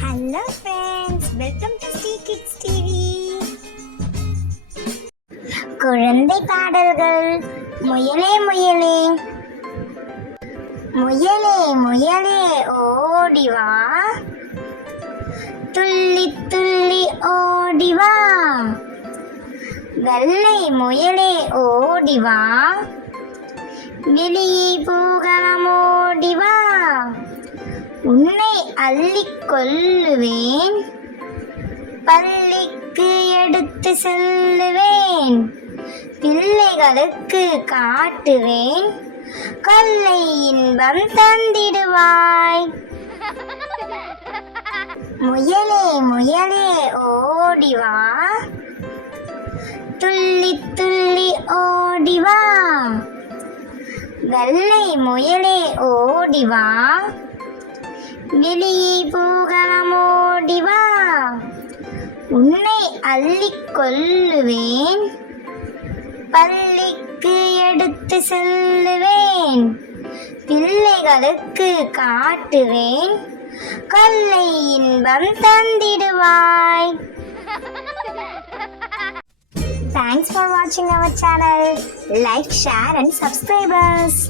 Hello friends welcome to Sri kids TV குழந்தை பாடல்கள். முயலே முயலே. முயலே முயலே. ஓடி வா. துள்ளி துள்ளி ஓடி வா. வெள்ளை முயலே ஓடி வா. வெளியே போகலாம் ஓடி வா. உன்னை அள்ளிக் கொள்ளுவேன். பள்ளிக்கு எடுத்து செல்லுவேன். பிள்ளைகளுக்கு காட்டுவேன். கொள்ளை இன்பம் தந்திடுவாய். முயலே முயலே ஓடிவா துள்ளி துள்ளி ஓடிவா வெள்ளை முயலே ஓடிவா வெளியே போகலாம் வா உன்னை அள்ளிக் கொள்ளுவேன் பள்ளிக்கு எடுத்து செல்லுவேன். பிள்ளைகளுக்கு காட்டுவேன். கல்லை இன்பம் தந்திடுவாய். தேங்க்ஸ் ஃபார் வாட்சிங் our channel like share and subscribers